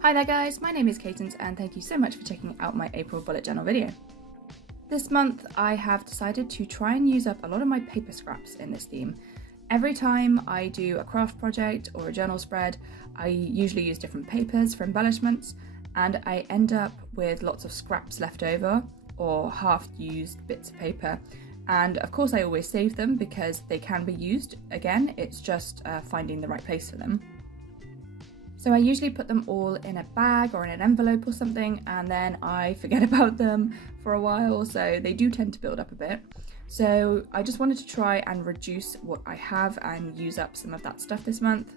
Hi there guys, my name is Cadence and thank you so much for checking out my April bullet journal video. This month I have decided to try and use up a lot of my paper scraps in this theme. Every time I do a craft project or a journal spread, I usually use different papers for embellishments and I end up with lots of scraps left over or half-used bits of paper. And of course I always save them because they can be used again, it's just finding the right place for them. So I usually put them all in a bag or in an envelope or something, and then I forget about them for a while, so they do tend to build up a bit. So I just wanted to try and reduce what I have and use up some of that stuff this month.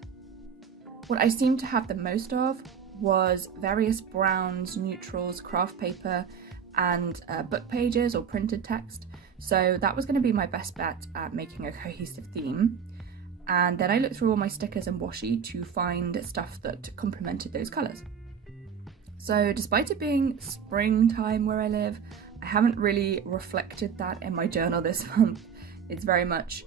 What I seemed to have the most of was various browns, neutrals, craft paper, and book pages or printed text. So that was going to be my best bet at making a cohesive theme. And then I looked through all my stickers and washi to find stuff that complemented those colours. So despite it being springtime where I live, I haven't really reflected that in my journal this month. It's very much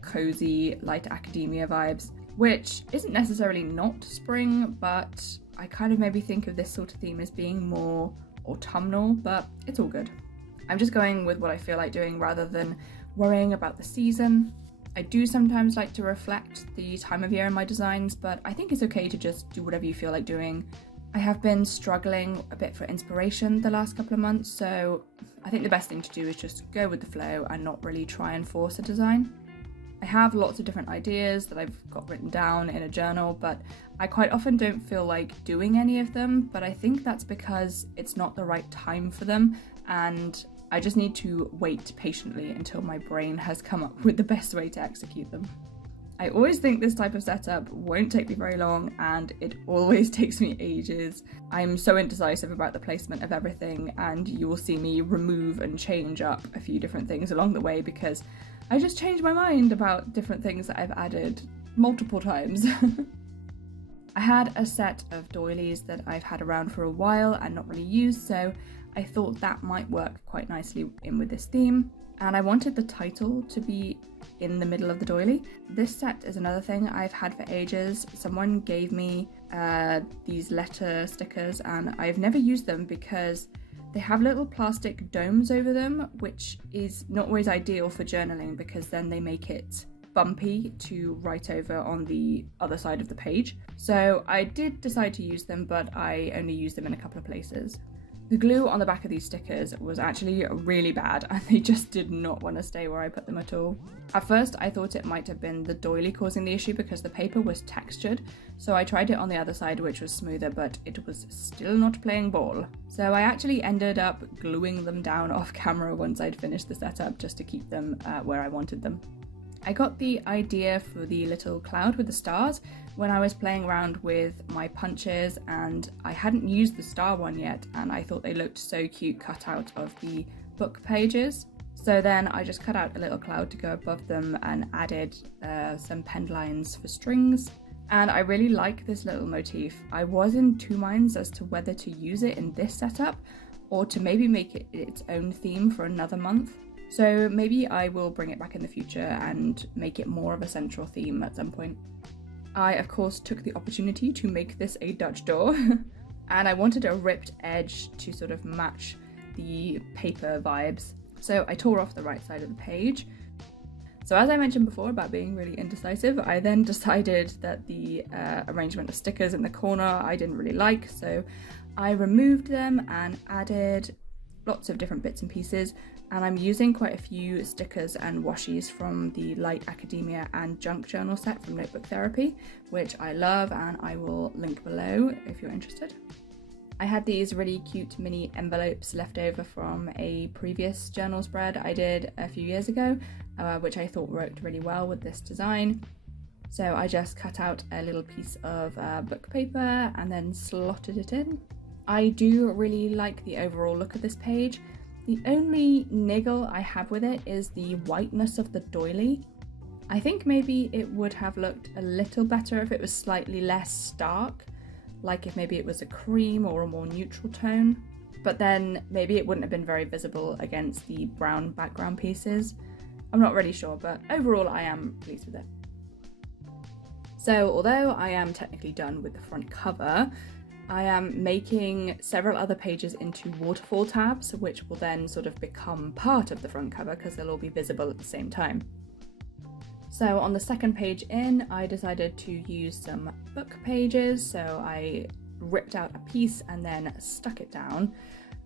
cozy, light academia vibes, which isn't necessarily not spring, but I kind of maybe think of this sort of theme as being more autumnal, but it's all good. I'm just going with what I feel like doing rather than worrying about the season. I do sometimes like to reflect the time of year in my designs, but I think it's okay to just do whatever you feel like doing. I have been struggling a bit for inspiration the last couple of months, so I think the best thing to do is just go with the flow and not really try and force a design. I have lots of different ideas that I've got written down in a journal, but I quite often don't feel like doing any of them, but I think that's because it's not the right time for them, and I just need to wait patiently until my brain has come up with the best way to execute them. I always think this type of setup won't take me very long and it always takes me ages. I'm so indecisive about the placement of everything, and you will see me remove and change up a few different things along the way because I just change my mind about different things that I've added multiple times. I had a set of doilies that I've had around for a while and not really used, so I thought that might work quite nicely in with this theme, and I wanted the title to be in the middle of the doily. This set is another thing I've had for ages. Someone gave me these letter stickers and I've never used them because they have little plastic domes over them, which is not always ideal for journaling because then they make it bumpy to write over on the other side of the page. So I did decide to use them, but I only used them in a couple of places. The glue on the back of these stickers was actually really bad and they just did not want to stay where I put them at all. At first I thought it might have been the doily causing the issue because the paper was textured, so I tried it on the other side which was smoother, but it was still not playing ball. So I actually ended up gluing them down off camera once I'd finished the setup just to keep them where I wanted them. I got the idea for the little cloud with the stars when I was playing around with my punches, and I hadn't used the star one yet and I thought they looked so cute cut out of the book pages. So then I just cut out a little cloud to go above them and added some penned lines for strings. And I really like this little motif. I was in two minds as to whether to use it in this setup or to maybe make it its own theme for another month. So maybe I will bring it back in the future and make it more of a central theme at some point. I of course took the opportunity to make this a Dutch door and I wanted a ripped edge to sort of match the paper vibes. So I tore off the right side of the page. So as I mentioned before about being really indecisive, I then decided that the arrangement of stickers in the corner I didn't really like, so I removed them and added lots of different bits and pieces, and I'm using quite a few stickers and washies from the Light Academia and Junk Journal set from Notebook Therapy, which I love and I will link below if you're interested. I had these really cute mini envelopes left over from a previous journal spread I did a few years ago, which I thought worked really well with this design. So I just cut out a little piece of book paper and then slotted it in. I do really like the overall look of this page. The only niggle I have with it is the whiteness of the doily. I think maybe it would have looked a little better if it was slightly less stark, like if maybe it was a cream or a more neutral tone, but then maybe it wouldn't have been very visible against the brown background pieces. I'm not really sure, but overall I am pleased with it. So although I am technically done with the front cover, I am making several other pages into waterfall tabs, which will then sort of become part of the front cover because they'll all be visible at the same time. So on the second page in, I decided to use some book pages. So I ripped out a piece and then stuck it down.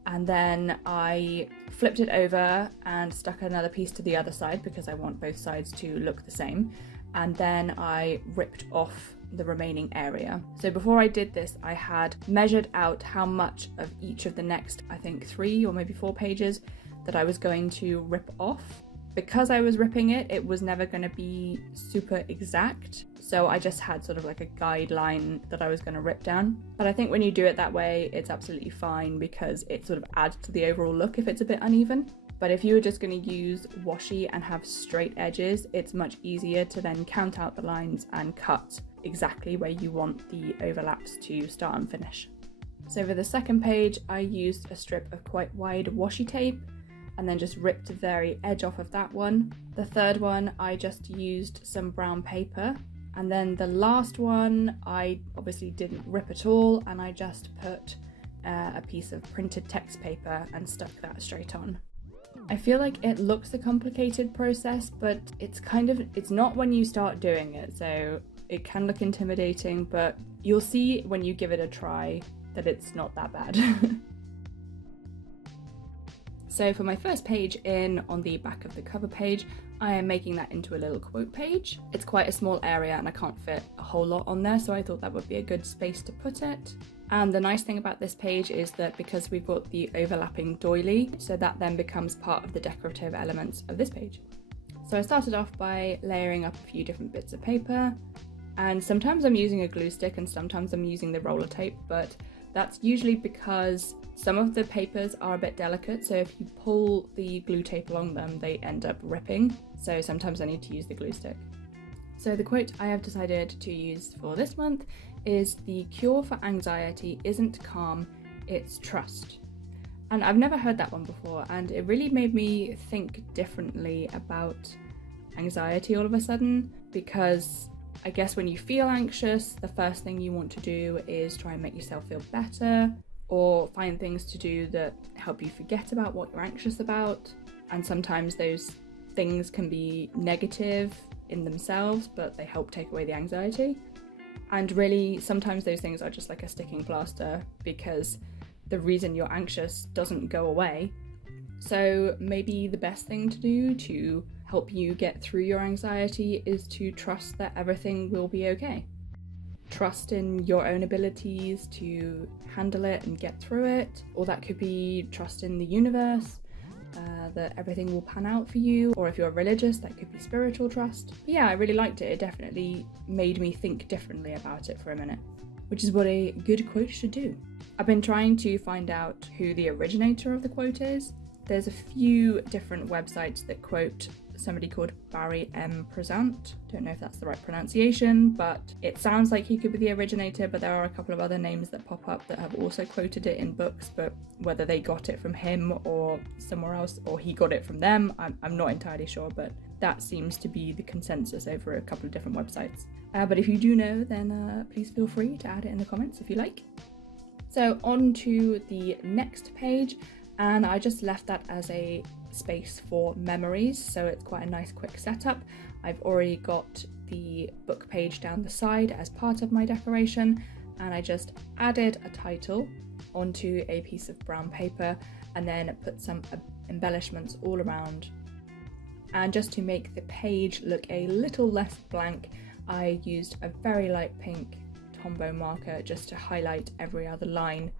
And then I flipped it over and stuck another piece to the other side because I want both sides to look the same. And then I ripped off the remaining area. So before I did this, I had measured out how much of each of the next, I think 3 or maybe 4 pages that I was going to rip off. Because I was ripping it, it was never going to be super exact. So I just had sort of like a guideline that I was going to rip down. But I think when you do it that way, it's absolutely fine because it sort of adds to the overall look if it's a bit uneven. But if you were just going to use washi and have straight edges, it's much easier to then count out the lines and cut exactly where you want the overlaps to start and finish. So for the second page, I used a strip of quite wide washi tape and then just ripped the very edge off of that one. The third one, I just used some brown paper. And then the last one, I obviously didn't rip at all, and I just put a piece of printed text paper and stuck that straight on. I feel like it looks a complicated process, but it's not when you start doing it, so it can look intimidating, but you'll see when you give it a try that it's not that bad. So for my first page in on the back of the cover page, I am making that into a little quote page. It's quite a small area and I can't fit a whole lot on there, so I thought that would be a good space to put it. And the nice thing about this page is that because we've got the overlapping doily, so that then becomes part of the decorative elements of this page. So I started off by layering up a few different bits of paper, and sometimes I'm using a glue stick and sometimes I'm using the roller tape, but that's usually because some of the papers are a bit delicate, so if you pull the glue tape along them, they end up ripping. So sometimes I need to use the glue stick. So the quote I have decided to use for this month is "The cure for anxiety isn't calm, it's trust." And I've never heard that one before, and it really made me think differently about anxiety all of a sudden, because I guess when you feel anxious, the first thing you want to do is try and make yourself feel better, or find things to do that help you forget about what you're anxious about. And sometimes those things can be negative in themselves, but they help take away the anxiety. And really, sometimes those things are just like a sticking plaster because the reason you're anxious doesn't go away. So maybe the best thing to do to help you get through your anxiety is to trust that everything will be okay. Trust in your own abilities to handle it and get through it, or that could be trust in the universe, that everything will pan out for you, or if you're religious, that could be spiritual trust. But yeah, I really liked it. It definitely made me think differently about it for a minute, which is what a good quote should do. I've been trying to find out who the originator of the quote is. There's a few different websites that quote somebody called Barry M. Prezant. Don't know if that's the right pronunciation, but it sounds like he could be the originator, but there are a couple of other names that pop up that have also quoted it in books, but whether they got it from him or somewhere else, or he got it from them, I'm not entirely sure, but that seems to be the consensus over a couple of different websites. But if you do know, then please feel free to add it in the comments if you like. So on to the next page, and I just left that as a space for memories, so it's quite a nice quick setup. I've already got the book page down the side as part of my decoration, and I just added a title onto a piece of brown paper and then put some embellishments all around. And just to make the page look a little less blank, I used a very light pink Tombow marker just to highlight every other line.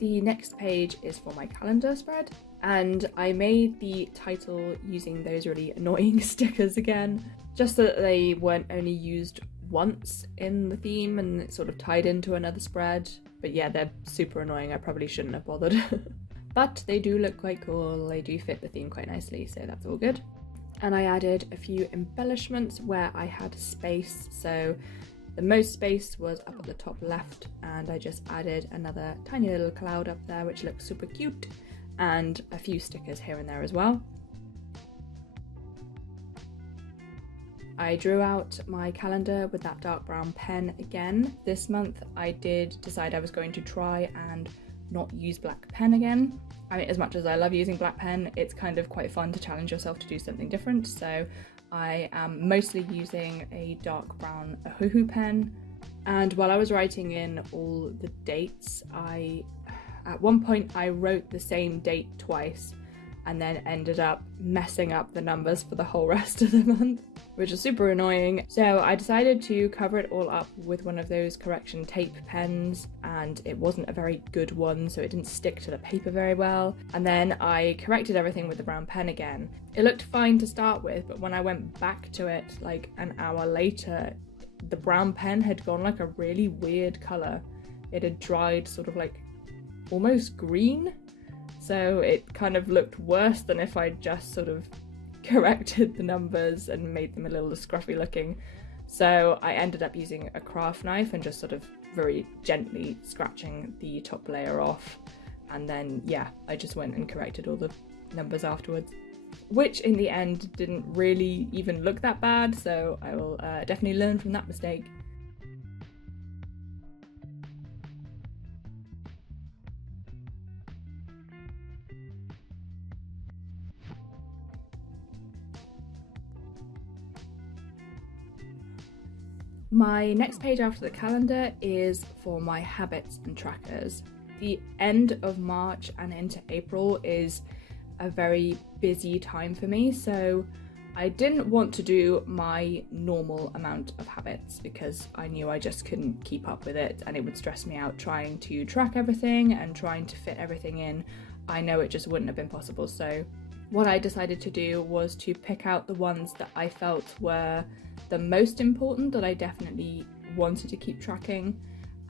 The next page is for my calendar spread, and I made the title using those really annoying stickers again, just so that they weren't only used once in the theme and it's sort of tied into another spread. But yeah, they're super annoying, I probably shouldn't have bothered. But they do look quite cool, they do fit the theme quite nicely, so that's all good. And I added a few embellishments where I had space, so the most space was up at the top left, and I just added another tiny little cloud up there which looks super cute, and a few stickers here and there as well. I drew out my calendar with that dark brown pen again. This month I did decide I was going to try and not use black pen again. I mean, as much as I love using black pen, it's kind of quite fun to challenge yourself to do something different. So I am mostly using a dark brown Ohuhu pen. And while I was writing in all the dates, at one point I wrote the same date twice and then ended up messing up the numbers for the whole rest of the month, which is super annoying. So I decided to cover it all up with one of those correction tape pens, and it wasn't a very good one, so it didn't stick to the paper very well. And then I corrected everything with the brown pen again. It looked fine to start with, but when I went back to it like an hour later, the brown pen had gone like a really weird colour. It had dried sort of like almost green. So it kind of looked worse than if I'd just sort of corrected the numbers and made them a little scruffy looking. So I ended up using a craft knife and just sort of very gently scratching the top layer off. And then, yeah, I just went and corrected all the numbers afterwards, which in the end didn't really even look that bad. So I will definitely learn from that mistake. My next page after the calendar is for my habits and trackers. The end of March and into April is a very busy time for me, so I didn't want to do my normal amount of habits because I knew I just couldn't keep up with it and it would stress me out trying to track everything and trying to fit everything in. I know it just wouldn't have been possible, so what I decided to do was to pick out the ones that I felt were the most important, that I definitely wanted to keep tracking,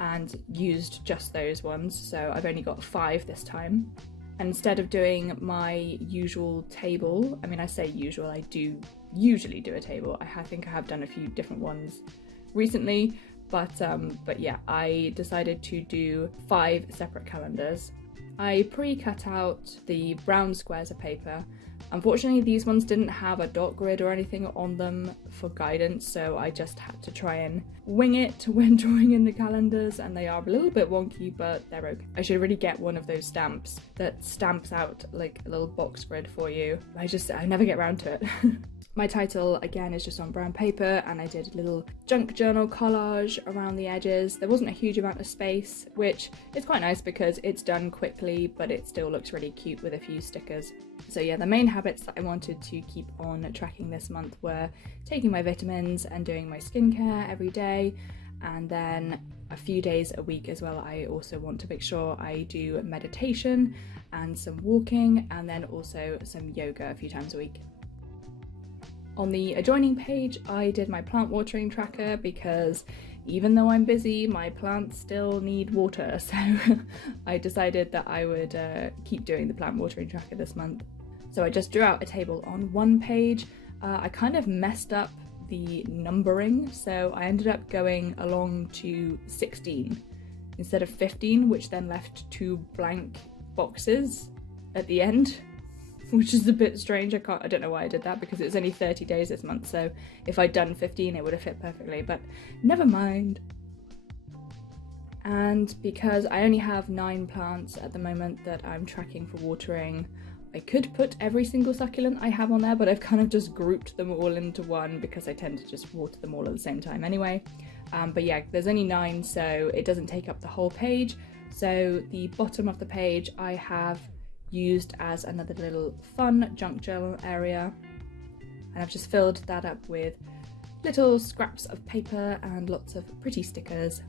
and used just those ones. So I've only got 5 this time. And instead of doing my usual table, I mean, I say usual, I do usually do a table. I think I have done a few different ones recently, but yeah, I decided to do 5 separate calendars. I pre-cut out the brown squares of paper. Unfortunately, these ones didn't have a dot grid or anything on them for guidance, so I just had to try and wing it when drawing in the calendars, and they are a little bit wonky, but they're okay. I should really get one of those stamps that stamps out like a little box grid for you. I never get around to it. My title, again, is just on brown paper, and I did a little junk journal collage around the edges. There wasn't a huge amount of space, which is quite nice because it's done quickly, but it still looks really cute with a few stickers. So yeah, the main habits that I wanted to keep on tracking this month were taking my vitamins and doing my skincare every day, and then a few days a week as well. I also want to make sure I do meditation and some walking, and then also some yoga a few times a week. On the adjoining page, I did my plant watering tracker because even though I'm busy, my plants still need water, so I decided that I would keep doing the plant watering tracker this month. So I just drew out a table on one page. I kind of messed up the numbering, so I ended up going along to 16 instead of 15, which then left 2 blank boxes at the end, which is a bit strange. I don't know why I did that, because it was only 30 days this month, so if I'd done 15 it would have fit perfectly, but never mind. And because I only have 9 plants at the moment that I'm tracking for watering, I could put every single succulent I have on there, but I've kind of just grouped them all into one because I tend to just water them all at the same time anyway. But yeah, there's only 9, so it doesn't take up the whole page. So the bottom of the page I have used as another little fun junk journal area, and I've just filled that up with little scraps of paper and lots of pretty stickers.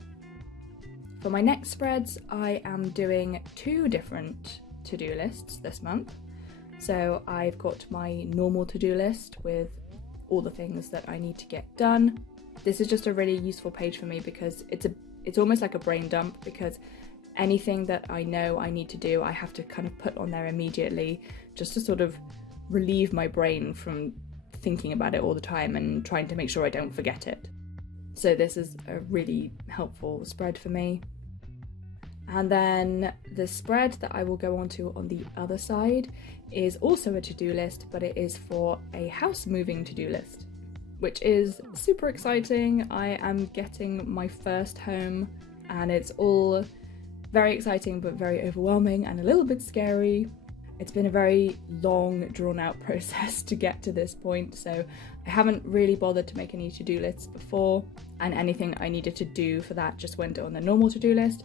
For my next spreads, I am doing 2 different to-do lists this month. So I've got my normal to-do list with all the things that I need to get done. This is just a really useful page for me because it's almost like a brain dump, because anything that I know I need to do, I have to kind of put on there immediately, just to sort of relieve my brain from thinking about it all the time and trying to make sure I don't forget it. So this is a really helpful spread for me. And then the spread that I will go on to on the other side is also a to-do list, but it is for a house moving to-do list. which is super exciting. I am getting my first home and it's all very exciting but very overwhelming and a little bit scary. It's been a very long, drawn-out process to get to this point, so I haven't really bothered to make any to-do lists before, and anything I needed to do for that just went on the normal to-do list.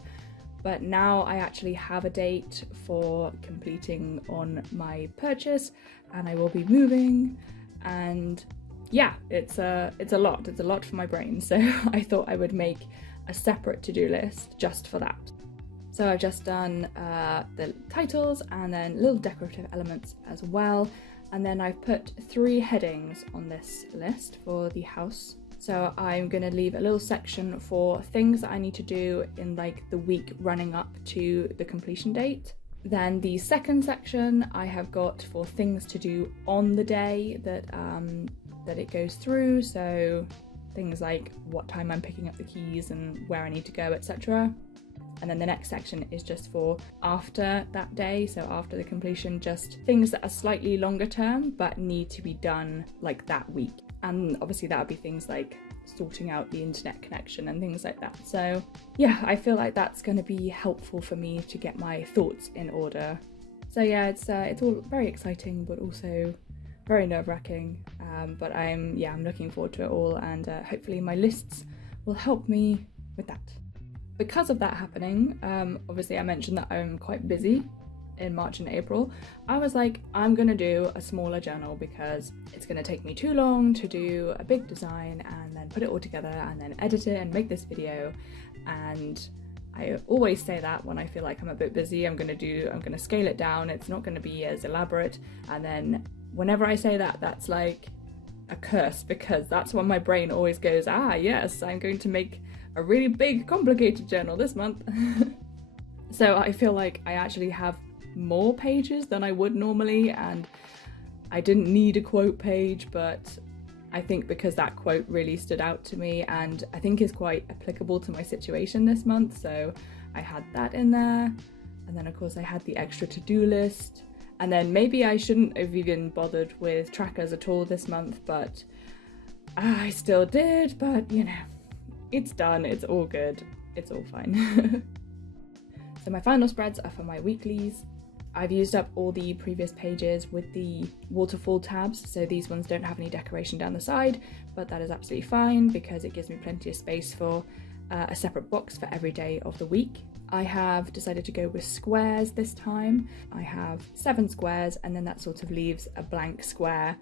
But now I actually have a date for completing on my purchase, and I will be moving, and yeah, it's a lot for my brain, so I thought I would make a separate to-do list just for that. So I've just done the titles and then little decorative elements as well. And then I've put 3 headings on this list for the house. So I'm going to leave a little section for things that I need to do in like the week running up to the completion date. Then the second section I have got for things to do on the day that it goes through. So things like what time I'm picking up the keys and where I need to go, etc. And then the next section is just for after that day, so after the completion, just things that are slightly longer term but need to be done like that week. And obviously that would be things like sorting out the internet connection and things like that. So yeah, I feel like that's going to be helpful for me to get my thoughts in order. So yeah, it's all very exciting but also very nerve-wracking. But I'm looking forward to it all, and hopefully my lists will help me with that. Because of that happening, obviously I mentioned that I'm quite busy in March and April. I was like, I'm gonna do a smaller journal because it's gonna take me too long to do a big design and then put it all together and then edit it and make this video. And I always say that when I feel like I'm a bit busy, I'm gonna scale it down. It's not gonna be as elaborate. And then whenever I say that, that's like a curse, because that's when my brain always goes, yes, I'm going to make a really big, complicated journal this month. So I feel like I actually have more pages than I would normally, and I didn't need a quote page, but I think because that quote really stood out to me and I think is quite applicable to my situation this month, so I had that in there. And then of course I had the extra to-do list, and then maybe I shouldn't have even bothered with trackers at all this month, but I still did. But you know, it's done, it's all good, it's all fine. So my final spreads are for my weeklies. I've used up all the previous pages with the waterfall tabs, so these ones don't have any decoration down the side, but that is absolutely fine because it gives me plenty of space for a separate box for every day of the week. I have decided to go with squares this time. I have 7 squares, and then that sort of leaves a blank square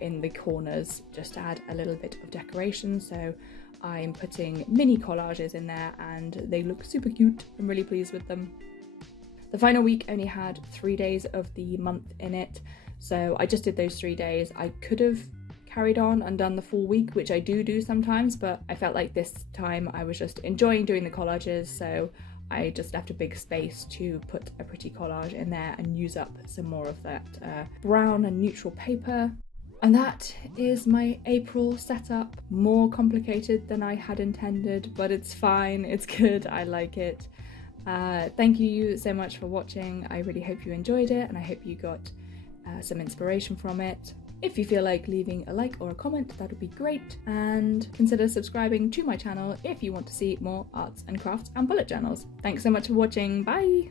in the corners just to add a little bit of decoration. So I'm putting mini collages in there and they look super cute. I'm really pleased with them. The final week only had 3 days of the month in it, so I just did those 3 days. I could have carried on and done the full week, which I do sometimes, but I felt like this time I was just enjoying doing the collages, so I just left a big space to put a pretty collage in there and use up some more of that brown and neutral paper. And that is my April setup. More complicated than I had intended, but it's fine, it's good, I like it. Thank you so much for watching. I really hope you enjoyed it, and I hope you got some inspiration from it. If you feel like leaving a like or a comment, that would be great, and consider subscribing to my channel if you want to see more arts and crafts and bullet journals. Thanks so much for watching, bye!